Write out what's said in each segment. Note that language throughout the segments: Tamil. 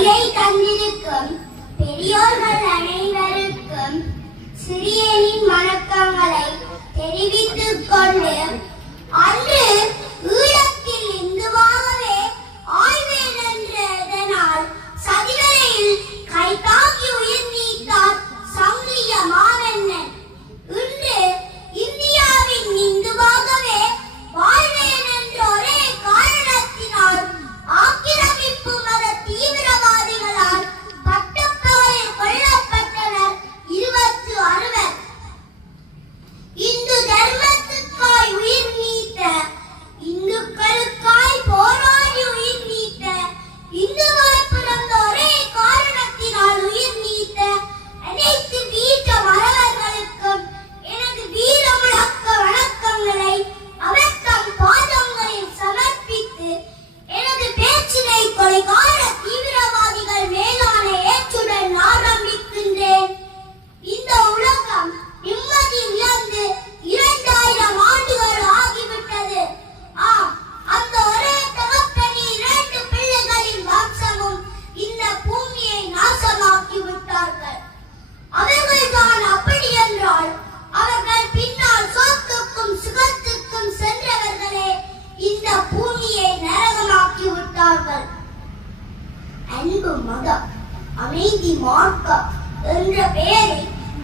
வருகை தந்திருக்கும் பெரியோர்கள் அனைவருக்கும் சிறியனின் வணக்கங்களை தெரிவித்துக் கொண்டு அன்று கொடுத்தார்கள் அன்பு மதம் அமைதி மார்க்கம் என்ற பெயரை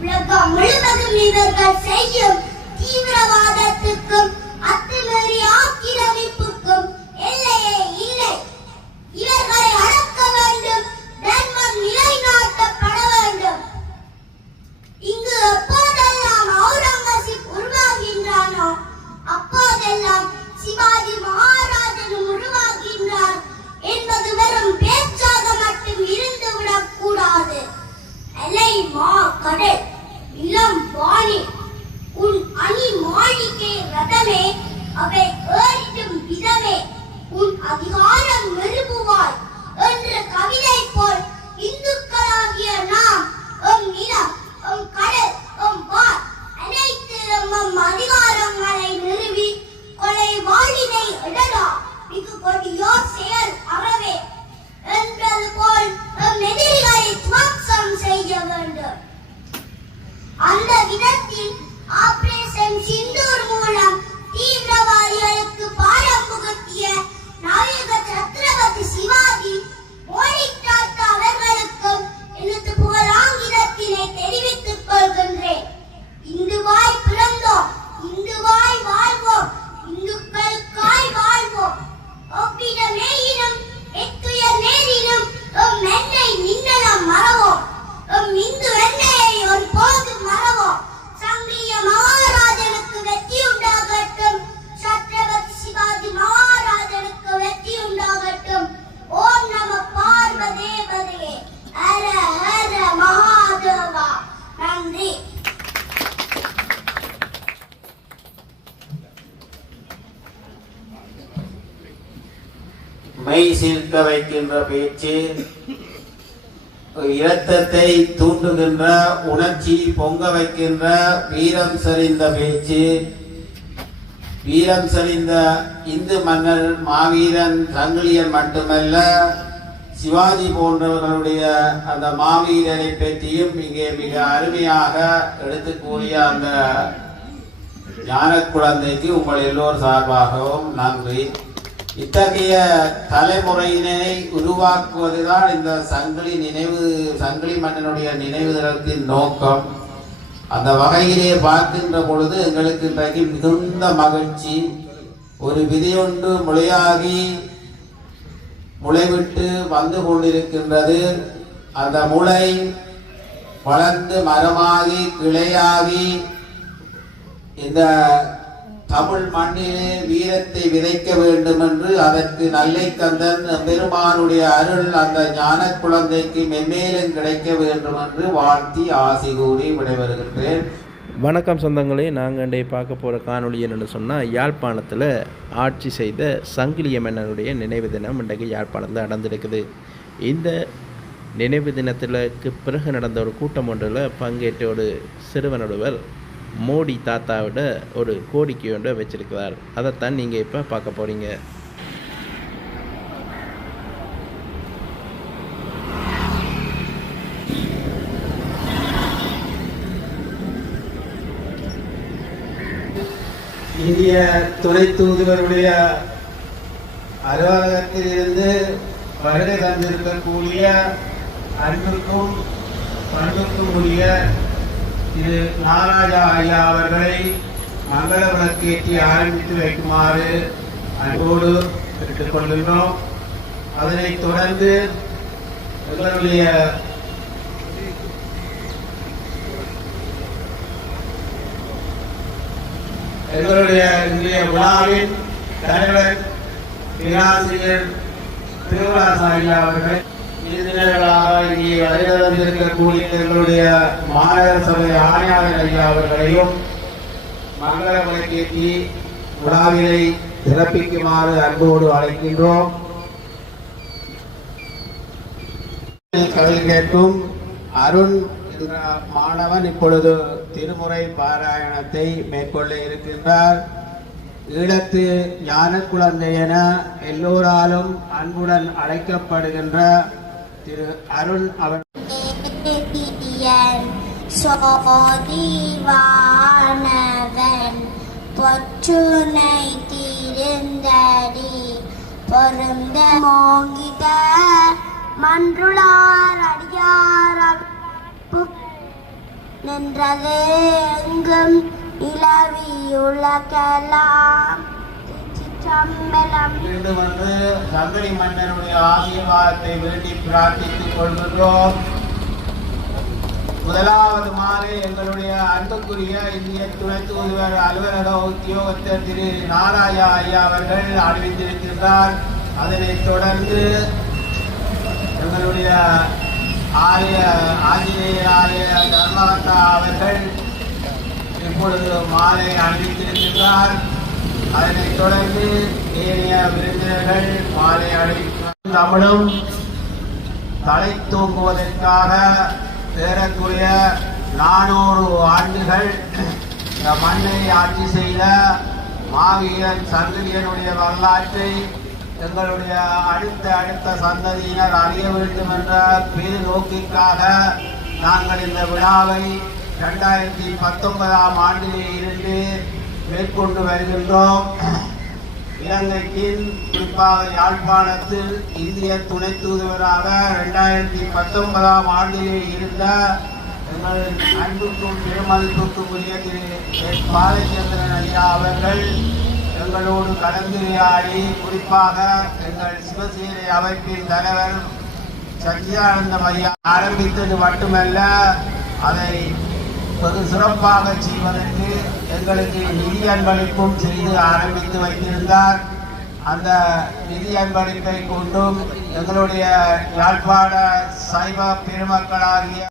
உலகம் முழுவதும் இவர்கள் செய்யும் தீவிரவாதத்துக்கும் அத்துமீறி ஆக்கிரமிப்புக்கும் எல்லையே இல்லை. இவர்களை அடக்க வேண்டும் தர்மம் நிலைநாட்டப்பட வேண்டும். இங்கு எப்போதெல்லாம் அவுரங்கசீப் உருவாகின்றானோ அப்போதெல்லாம் சிவாஜி மகாராஜனும் சிலிர்க்க பேச்சு இரத்தத்தை தூண்டுகின்ற உணர்ச்சி பொங்க வைக்கின்ற வீரம் சரிந்த பேச்சு வீரம் சரிந்த இந்து மன்னர் மாவீரன் சங்கிலியன் மட்டுமல்ல சிவாஜி போன்றவர்களுடைய அந்த மாவீரரை பற்றியும் இங்கே மிக அருமையாக எடுத்து கூறிய அந்த ஞான குழந்தைக்கு உங்கள் எல்லோர் சார்பாகவும் நன்றி. இத்தகைய தலைமுறையினை உருவாக்குவதுதான் இந்த சங்கிலி நினைவு சங்கிலி மன்னனுடைய நினைவு தினத்தின் நோக்கம். அந்த வகையிலே பார்க்கின்ற பொழுது எங்களுக்கு இன்றைக்கு மிகுந்த மகிழ்ச்சி. ஒரு விதையொன்று முளையாகி முளைவிட்டு வந்து கொண்டிருக்கின்றது. அந்த முளை வளர்ந்து மரமாகி கிளையாகி இந்த தமிழ் மண்ணிலே வீரத்தை விதைக்க வேண்டும் என்று அதற்கு நல்லை கந்தன் பெருமானுடைய அருள் அந்த ஞான குழந்தைக்கு மென்மேலும் கிடைக்க வேண்டும் என்று வாழ்த்தி ஆசி கூறி விடைபெறுகின்றேன். வணக்கம் சொந்தங்களே நாங்கள் இன்றைய பார்க்க போகிற காணொலி என்னென்னு சொன்னால் யாழ்ப்பாணத்தில் ஆட்சி செய்த சங்கிலிய மன்னனுடைய நினைவு தினம் இன்றைக்கு யாழ்ப்பாணத்தில் நடந்திருக்குது. இந்த நினைவு தினத்திற்கு பிறகு நடந்த ஒரு கூட்டம் ஒன்றில் பங்கேற்ற ஒரு சிறுவனொருவர் மோடி தாத்தாவோட ஒரு கோரிக்கை ஒன்று வச்சுருக்கிறார். அதைத்தான் நீங்கள் இப்போ பார்க்க போகிறீங்க இந்திய துணை தூதுவருடைய அலுவலகத்தில் இருந்து வருகை தந்திருக்கக்கூடிய அன்புக்கும் பண்புக்கும் உரிய திரு நாராஜா ஐயா அவர்களை மங்களபுரத்தேற்றி ஆரம்பித்து வைக்குமாறு அன்போடு கேட்டுக்கொள்கின்றோம் அதனைத் தொடர்ந்து எங்களுடைய எங்களுடைய இன்றைய விழாவின் தலைவர் பேராசிரியர் திருவராசாரியா அவர்கள் விருந்தினர்களாக இங்கே எங்களுடைய மாநகர சபை ஆணையாளர் ஐயா அவர்களையும் மங்கள விளக்கேற்றி விழாவினை சிறப்பிக்குமாறு அன்போடு அழைக்கின்றோம். கதை கேட்கும். அருண் என்ற மாணவன் இப்பொழுது திருமுறை பாராயணத்தை மேற்கொள்ள இருக்கின்றார். ஈழத்து ஞான குழந்தை என எல்லோராலும் அன்புடன் அழைக்கப்படுகின்ற திரு அருள் அவன். சோதிவானவன் பொற்றுனை தீர்ந்தடி பொருந்த மோங்கித மன்றுளார் அடியார் நின்றது எங்கும் இளவி உலகெல்லாம் சிற்றம்பலம் வந்து சங்கரி மன்னருடைய ஆசீர்வாதத்தை வேண்டி பிரார்த்தித்துக் கொள்கின்றோம். முதலாவது மாலை எங்களுடைய அன்புக்குரிய இந்திய துணை தூதுவர் அலுவலக உத்தியோகத்தர் திரு நாராயா ஐயா அவர்கள் அறிவித்திருக்கின்றார். அதனைத் தொடர்ந்து எங்களுடைய ஆரிய ஆஞ்சநேய ஆலய தர்மகத்தா அவர்கள் இப்பொழுது மாலை அறிவித்திருக்கின்றார் அதனைத் தொடர்ந்து ஏனைய விருந்தினர்கள் மாலை அழைத்து தமிழும் தலை தூங்குவதற்காக ஏறக்குறைய நானூறு ஆண்டுகள் இந்த மண்ணை ஆட்சி செய்த மாவீரன் சங்கரியனுடைய வரலாற்றை எங்களுடைய அடுத்த அடுத்த சந்ததியினர் அறிய வேண்டும் என்ற பெரு நோக்கிற்காக நாங்கள் இந்த விழாவை ரெண்டாயிரத்தி பத்தொன்பதாம் ஆண்டிலே இருந்து மேற்கொண்டு வருகின்றோம். இலங்கைக்கின் குறிப்பாக யாழ்ப்பாணத்தில் இந்திய துணை தூதுவராக ரெண்டாயிரத்தி பத்தொன்பதாம் ஆண்டிலே இருந்த எங்கள் அன்புக்கும் பெருமதிப்புக்கும் உரிய திரு எஸ். பாலச்சந்திரன் ஐயா அவர்கள் எங்களோடு கலந்துரையாடி குறிப்பாக எங்கள் சிவசேனை அமைப்பின் தலைவர் சச்சிதானந்தம் ஐயா ஆரம்பித்தது மட்டுமல்ல அதை வெகு சிறப்பாக செய்வதற்கு எங்களுக்கு நிதி அன்பளிப்பும் செய்து ஆரம்பித்து வைத்திருந்தார். அந்த நிதி அன்பளிப்பை கொண்டும் எங்களுடைய யாழ்ப்பாண சைவ பெருமக்களாகிய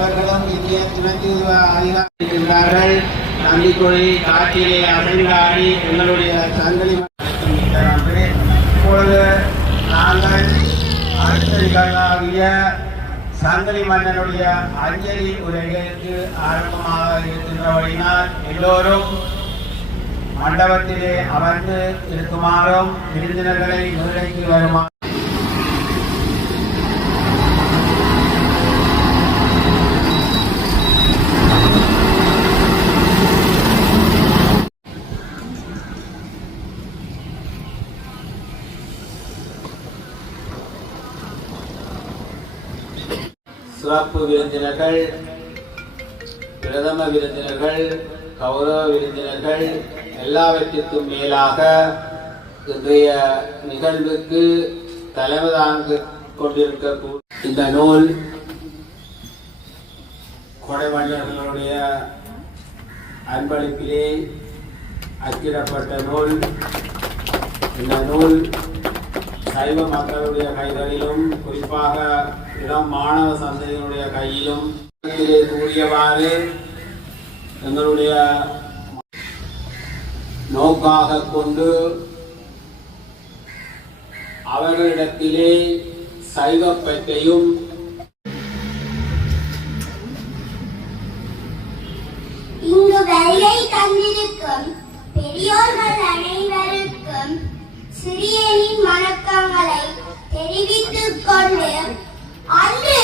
அவர்களும் இந்திய துணை தூதுவர் அதிகாரிகள் நம்பிக்கொழி காட்டிலே அசைந்தாடி எங்களுடைய சங்கலி இப்பொழுது நாங்கள் அடுத்த சங்கலி மன்னனுடைய அஞ்சலி உரைகளுக்கு ஆரம்பமாக இருக்கின்றபடினால் எல்லோரும் மண்டபத்திலே அமர்ந்து இருக்குமாறும் விருந்தினர்களை முன்னிலைக்கு வருமா சிறப்பு விருந்தினர்கள் பிரதம விருந்தினர்கள் கௌரவ விருந்தினர்கள் எல்லாவற்றிற்கும் மேலாக இன்றைய நிகழ்வுக்கு தலைமை தாங்கு கொண்டிருக்க இந்த நூல் கொடைவண்ணர்களுடைய அன்பளிப்பிலே அச்சிடப்பட்ட நூல். இந்த நூல் சைவ மக்களுடைய கைகளிலும் குறிப்பாக இளம் மாணவ சந்தையினுடைய கையிலும் கூறியவாறு எங்களுடைய நோக்காக கொண்டு அவர்களிடத்திலே சைவப்பற்றையும் இங்கு வருகை தந்திருக்கும் பெரியோர்கள் அனைவருக்கும் சிறியனின் வணக்கங்களை தெரிவித்துக் கொண்டு அன்று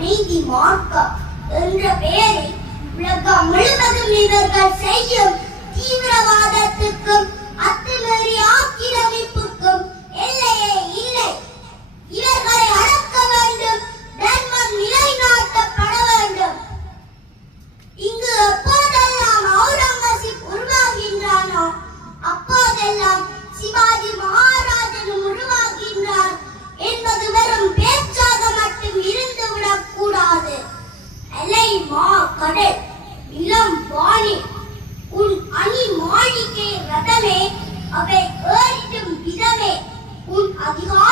நீதி மார்க்கம் என்ற பெயரில் உலகம் முழுவதும் இவர்கள் செய்யும் தீவிரவாதத்துக்கும் அத்துமீறி ஆக்கிரமிப்புக்கும் எல்லையே இல்லை. இவர்களை அடக்க வேண்டும் தர்மம் நிலைநாட்டப்பட வேண்டும். இங்கு எப்போதெல்லாம் அவுரங்கசீப் உருவாகின்றானோ அப்போதெல்லாம் சிவாஜி மகா கொடு இளம் வாணி உன் அணி மாளிகை ரதமே அவை ஏறிடும் விதமே. உன் அதிகாரம்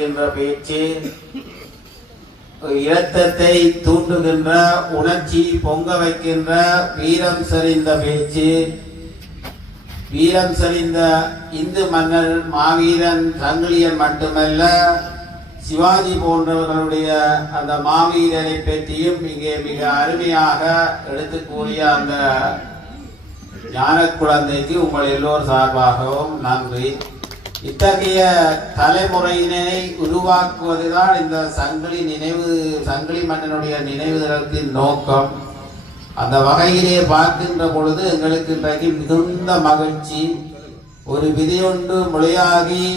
சிலிர்க்க பேச்சு இரத்தத்தை தூண்டுகின்ற உணர்ச்சி பொங்க வைக்கின்ற வீரம் சரிந்த பேச்சு வீரம் சரிந்த இந்து மன்னர் மாவீரன் சங்கிலியன் மட்டுமல்ல சிவாஜி போன்றவர்களுடைய அந்த மாவீரரை பற்றியும் இங்கே மிக அருமையாக எடுத்து கூறிய அந்த ஞான குழந்தைக்கு உங்கள் எல்லோர் சார்பாகவும் நன்றி. இத்தகைய தலைமுறையினை உருவாக்குவதுதான் இந்த சங்கிலி நினைவு சங்கிலி மன்னனுடைய நினைவு நோக்கம். அந்த வகையிலே பார்க்கின்ற பொழுது எங்களுக்கு இன்றைக்கு மிகுந்த மகிழ்ச்சி. ஒரு விதையொன்று முளையாகி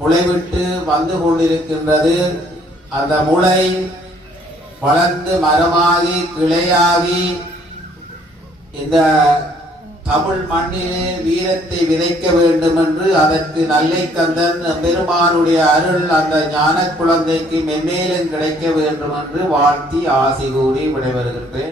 முளைவிட்டு வந்து கொண்டிருக்கின்றது. அந்த முளை வளர்ந்து மரமாகி கிளையாகி இந்த தமிழ் மண்ணிலே வீரத்தை விதைக்க வேண்டும் என்று அதற்கு நல்லை கந்தன் பெருமானுடைய அருள் அந்த ஞான குழந்தைக்கு மென்மேலும் கிடைக்க வேண்டும் என்று வாழ்த்தி ஆசி கூறி விடைபெறுகின்றேன்.